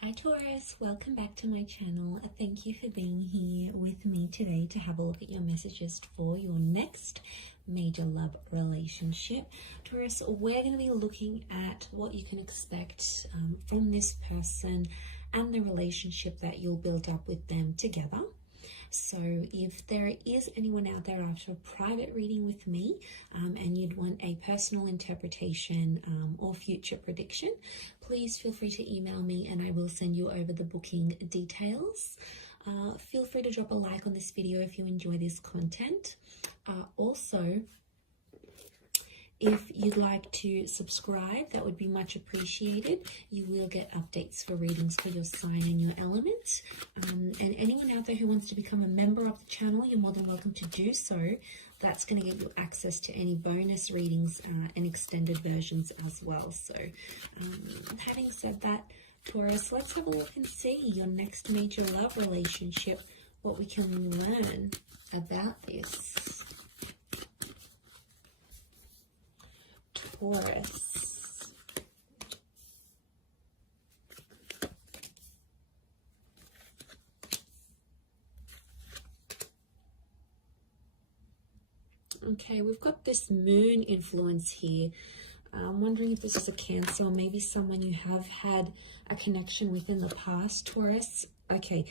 Hi Taurus, welcome back to my channel. Thank you for being here with me today to have a look at your messages for your next major love relationship. Taurus, we're going to be looking at what you can expect from this person and the relationship that you'll build up with them together. So if there is anyone out there after a private reading with me and you'd want a personal interpretation or future prediction, please feel free to email me and I will send you over the booking details. Feel free to drop a like on this video if you enjoy this content. Also, if you'd like to subscribe, that would be much appreciated. You will get updates for readings for your sign and your element. And anyone out there who wants to become a member of the channel, you're more than welcome to do so. That's going to give you access to any bonus readings and extended versions as well. So having said that, Taurus, let's have a look and see your next major love relationship, what we can learn about this. Taurus. Okay, we've got this moon influence here. I'm wondering if this is a Cancer or maybe someone you have had a connection with in the past, Taurus. Okay,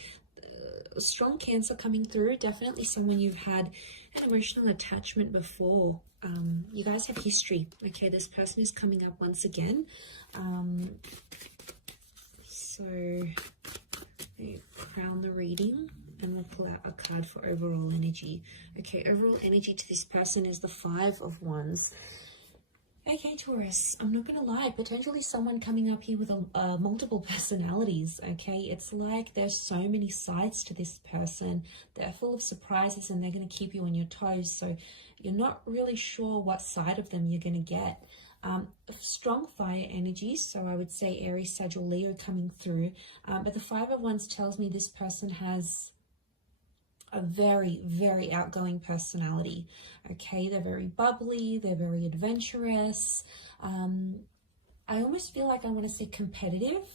strong Cancer coming through. Definitely someone you've had an emotional attachment before. You guys have history. Okay, this person is coming up once again. So we crown the reading and we'll pull out a card for overall energy. Okay, overall energy to this person is the Five of Wands. Okay, Taurus, I'm not going to lie, potentially someone coming up here with multiple personalities, okay? It's like there's so many sides to this person. They're full of surprises and they're going to keep you on your toes. So you're not really sure what side of them you're going to get. Strong fire energy, so I would say Aries, Sagittarius, Leo coming through. But the Five of Wands tells me this person has a very, very outgoing personality. Okay, they're very bubbly, they're very adventurous. I almost feel like I want to say competitive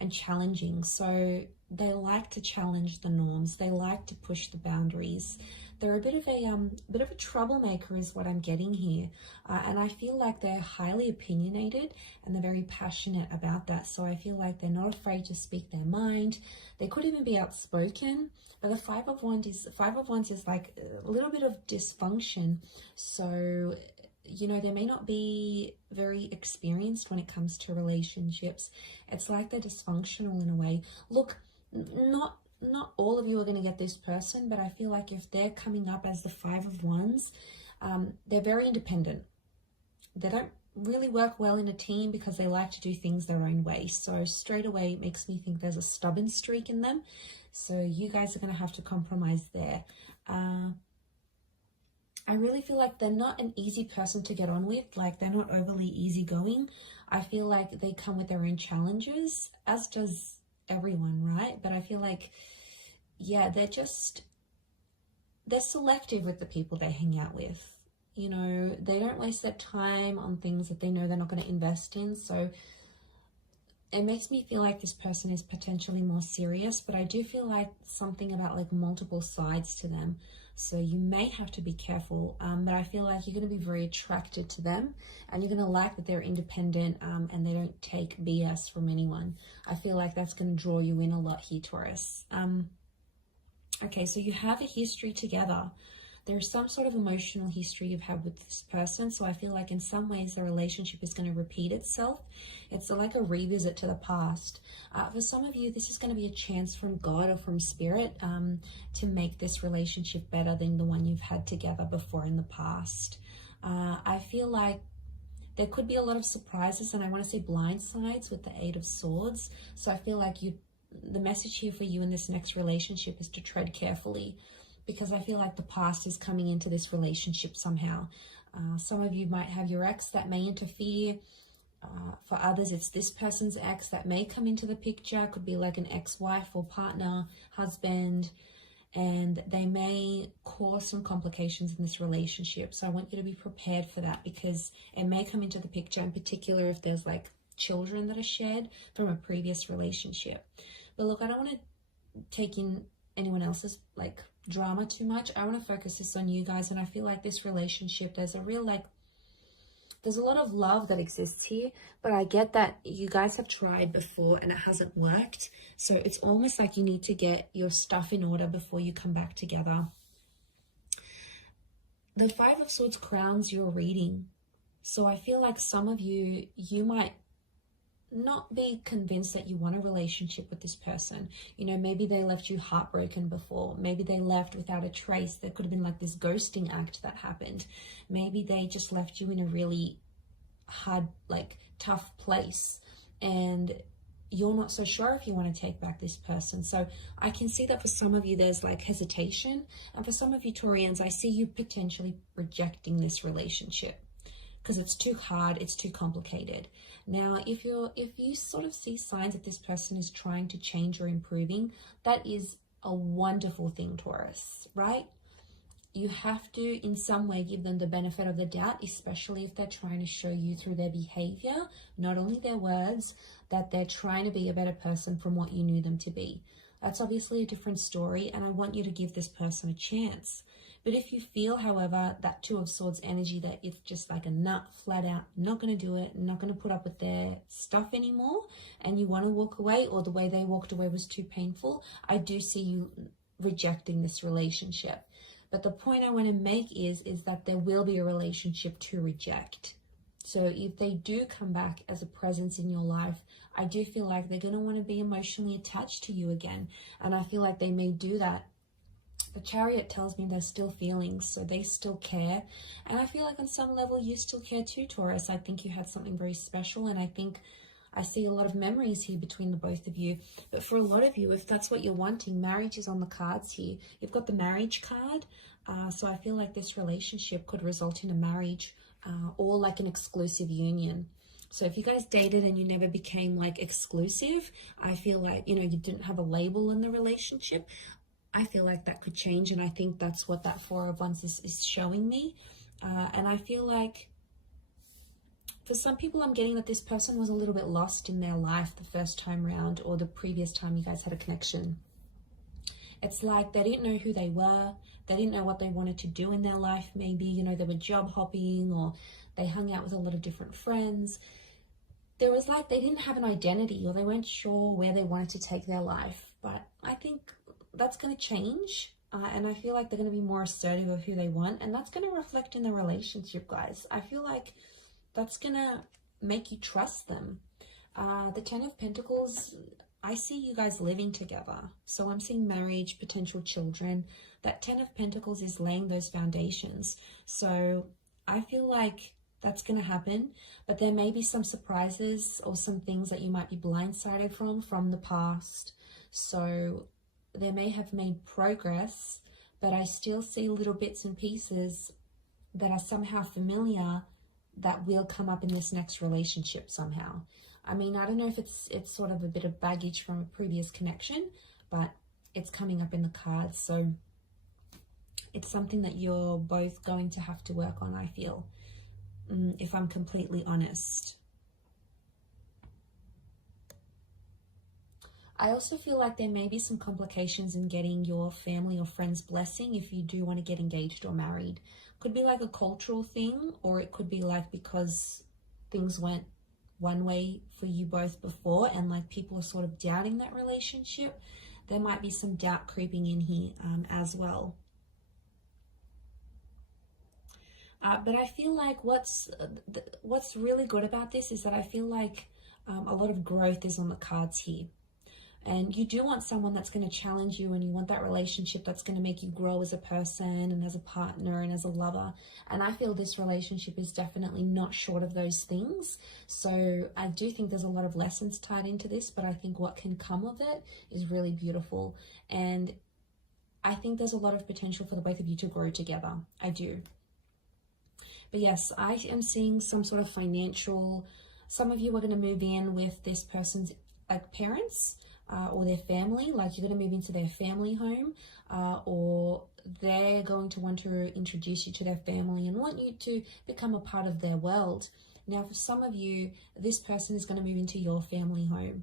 and challenging. So they like to challenge the norms. They like to push the boundaries. They're a bit of a troublemaker is what I'm getting here. And I feel like they're highly opinionated and they're very passionate about that. So I feel like they're not afraid to speak their mind. They could even be outspoken. But the Five of Wands is like a little bit of dysfunction. So, you know, they may not be very experienced when it comes to relationships. It's like they're dysfunctional in a way. Look, not all of you are going to get this person, but I feel like if they're coming up as the Five of Wands, they're very independent. They don't really work well in a team because they like to do things their own way. So straight away, it makes me think there's a stubborn streak in them. So you guys are going to have to compromise there. I really feel like they're not an easy person to get on with. Like, they're not overly easygoing. I feel like they come with their own challenges, as does everyone, right? But I feel like, yeah, they're selective with the people they hang out with. You know, they don't waste their time on things that they know they're not going to invest in. So it makes me feel like this person is potentially more serious, but I do feel like something about like multiple sides to them. So you may have to be careful, but I feel like you're going to be very attracted to them and you're going to like that they're independent and they don't take BS from anyone. I feel like that's going to draw you in a lot here, Taurus. Okay, so you have a history together. There's some sort of emotional history you've had with this person. So I feel like in some ways the relationship is going to repeat itself. It's like a revisit to the past. For some of you, this is going to be a chance from God or from Spirit to make this relationship better than the one you've had together before in the past. I feel like there could be a lot of surprises, and I want to say blindsides with the Eight of Swords. So I feel like the message here for you in this next relationship is to tread carefully, because I feel like the past is coming into this relationship somehow. Some of you might have your ex that may interfere. For others, it's this person's ex that may come into the picture. Could be like an ex-wife or partner, husband, and they may cause some complications in this relationship. So I want you to be prepared for that, because it may come into the picture, in particular if there's like children that are shared from a previous relationship. But look, I don't want to take in anyone else's like drama too much. I want to focus this on you guys, and I feel like this relationship, there's a real like, there's a lot of love that exists here, but I get that you guys have tried before and it hasn't worked. So it's almost like you need to get your stuff in order before you come back together. The Five of Swords crowns your reading. So I feel like some of you, you might not be convinced that you want a relationship with this person. You know, maybe they left you heartbroken before. Maybe they left without a trace. There could have been like this ghosting act that happened. Maybe they just left you in a really hard, like tough place, and you're not so sure if you want to take back this person. So I can see that for some of you there's like hesitation, and for some of you Taurians, I see you potentially rejecting this relationship because it's too hard, it's too complicated. Now, if you sort of see signs that this person is trying to change or improving, that is a wonderful thing, Taurus, right? You have to in some way give them the benefit of the doubt, especially if they're trying to show you through their behavior, not only their words, that they're trying to be a better person from what you knew them to be. That's obviously a different story, and I want you to give this person a chance. But if you feel, however, that Two of Swords energy, that it's just like a nut, flat out, not going to do it, not going to put up with their stuff anymore, and you want to walk away, or the way they walked away was too painful, I do see you rejecting this relationship. But the point I want to make is that there will be a relationship to reject. So if they do come back as a presence in your life, I do feel like they're going to want to be emotionally attached to you again. And I feel like they may do that. The Chariot tells me there's still feelings, so they still care. And I feel like on some level you still care too, Taurus. I think you had something very special, and I think I see a lot of memories here between the both of you. But for a lot of you, if that's what you're wanting, marriage is on the cards here. You've got the marriage card. So I feel like this relationship could result in a marriage or like an exclusive union. So if you guys dated and you never became like exclusive, I feel like, you know, you didn't have a label in the relationship, I feel like that could change. And I think that's what that Four of Wands is showing me. And I feel like for some people, I'm getting that this person was a little bit lost in their life the first time round, or the previous time you guys had a connection. It's like they didn't know who they were. They didn't know what they wanted to do in their life. Maybe, you know, they were job hopping, or they hung out with a lot of different friends. There was like, they didn't have an identity, or they weren't sure where they wanted to take their life. But I think that's going to change. And I feel like they're going to be more assertive of who they want. And that's going to reflect in the relationship, guys. I feel like that's going to make you trust them. The Ten of Pentacles, I see you guys living together. So I'm seeing marriage, potential children. That Ten of Pentacles is laying those foundations. So I feel like that's going to happen. But there may be some surprises or some things that you might be blindsided from the past. So they may have made progress, but I still see little bits and pieces that are somehow familiar that will come up in this next relationship somehow. I mean, I don't know if it's sort of a bit of baggage from a previous connection, but it's coming up in the cards. So it's something that you're both going to have to work on, I feel, if I'm completely honest. I also feel like there may be some complications in getting your family or friends' blessing if you do want to get engaged or married. Could be like a cultural thing, or it could be like because things went one way for you both before and like people are sort of doubting that relationship. There might be some doubt creeping in here as well. But I feel like what's really good about this is that I feel like a lot of growth is on the cards here. And you do want someone that's going to challenge you, and you want that relationship that's going to make you grow as a person and as a partner and as a lover. And I feel this relationship is definitely not short of those things. So I do think there's a lot of lessons tied into this, but I think what can come of it is really beautiful. And I think there's a lot of potential for the both of you to grow together. I do. But yes, I am seeing some sort of financial, some of you are going to move in with this person's like parents, or their family, like you're going to move into their family home, or they're going to want to introduce you to their family and want you to become a part of their world. Now, for some of you, this person is going to move into your family home.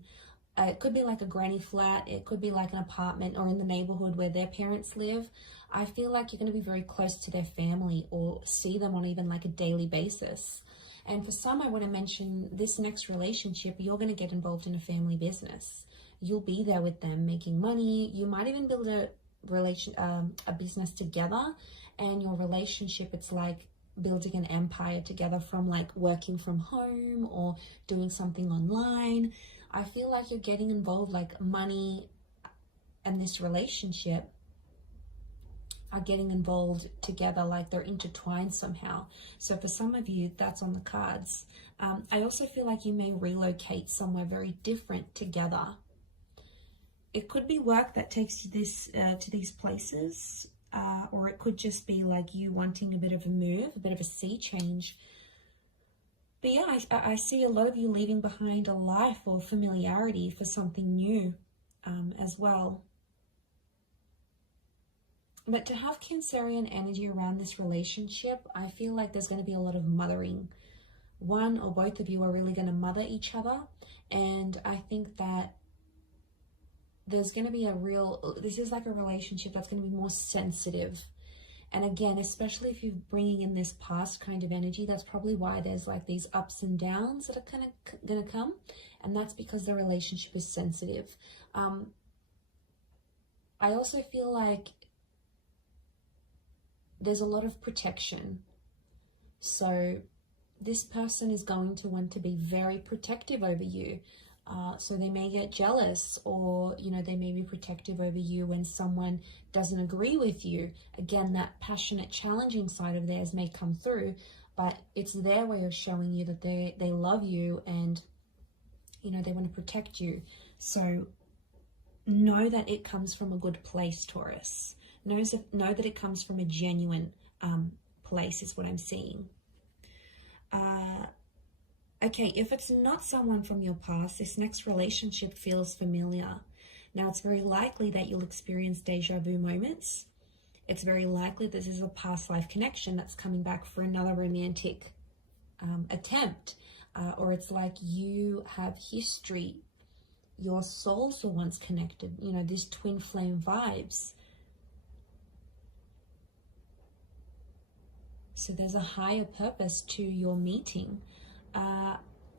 It could be like a granny flat, it could be like an apartment or in the neighborhood where their parents live. I feel like you're going to be very close to their family or see them on even like a daily basis. And for some, I want to mention this next relationship, you're going to get involved in a family business. You'll be there with them making money. You might even build a business together, and your relationship, it's like building an empire together from like working from home or doing something online. I feel like you're getting involved, like money and this relationship are getting involved together, like they're intertwined somehow. So for some of you, that's on the cards. I also feel like you may relocate somewhere very different together. It could be work that takes you to these places, or it could just be like you wanting a bit of a move, a bit of a sea change. But yeah, I see a lot of you leaving behind a life or familiarity for something new as well. But to have Cancerian energy around this relationship, I feel like there's going to be a lot of mothering. One or both of you are really going to mother each other. And I think that there's going to be this is like a relationship that's going to be more sensitive. And again, especially if you're bringing in this past kind of energy, that's probably why there's like these ups and downs that are kind of going to come. And that's because the relationship is sensitive. I also feel like there's a lot of protection. So this person is going to want to be very protective over you. So they may get jealous, or, you know, they may be protective over you when someone doesn't agree with you. Again, that passionate, challenging side of theirs may come through, but it's their way of showing you that they love you and, you know, they want to protect you. So know that it comes from a good place, Taurus. Know that it comes from a genuine place is what I'm seeing. Okay, if it's not someone from your past, this next relationship feels familiar. Now, it's very likely that you'll experience deja vu moments. It's very likely this is a past life connection that's coming back for another romantic attempt. Or it's like you have history. Your souls were once connected. You know, these twin flame vibes. So there's a higher purpose to your meeting.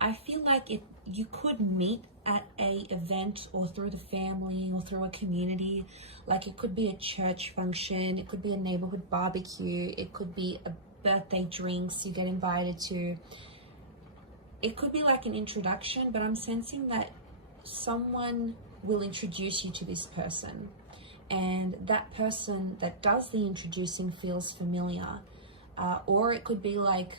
I feel like you could meet at a event or through the family or through a community. Like it could be a church function, it could be a neighborhood barbecue, it could be a birthday drinks you get invited to. It could be like an introduction, but I'm sensing that someone will introduce you to this person. And that person that does the introducing feels familiar. Or it could be like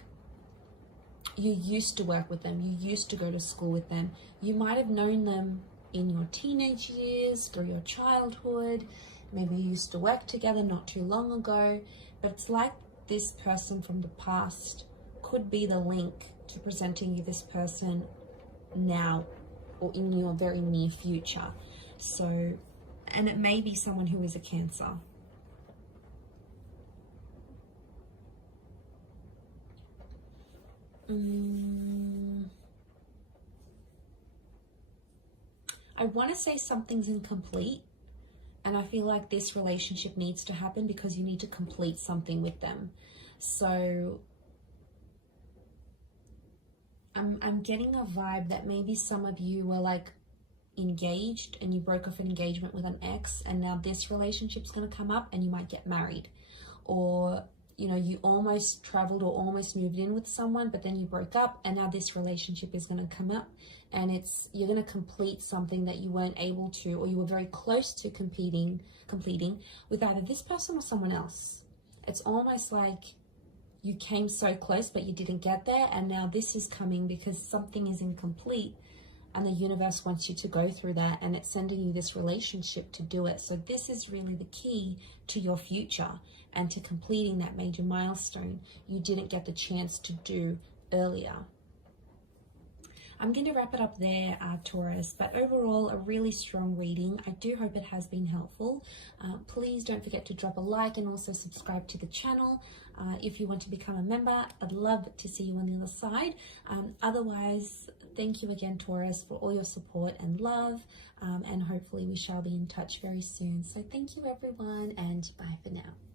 you used to work with them, you used to go to school with them. You might have known them in your teenage years, through your childhood. Maybe you used to work together not too long ago. But it's like this person from the past could be the link to presenting you this person now or in your very near future. So, and it may be someone who is a Cancer. I want to say something's incomplete, and I feel like this relationship needs to happen because you need to complete something with them. So I'm getting a vibe that maybe some of you were like engaged and you broke off an engagement with an ex, and now this relationship's going to come up and you might get married. Or, you know, you almost traveled or almost moved in with someone, but then you broke up, and now this relationship is going to come up, and you're going to complete something that you weren't able to, or you were very close to completing with either this person or someone else. It's almost like you came so close, but you didn't get there, and now this is coming because something is incomplete, and the universe wants you to go through that, and it's sending you this relationship to do it. So this is really the key to your future and to completing that major milestone you didn't get the chance to do earlier. I'm going to wrap it up there, Taurus, but overall a really strong reading. I do hope it has been helpful. Please don't forget to drop a like and also subscribe to the channel. If you want to become a member, I'd love to see you on the other side. Otherwise, thank you again, Taurus, for all your support and love, and hopefully we shall be in touch very soon. So thank you everyone, and bye for now.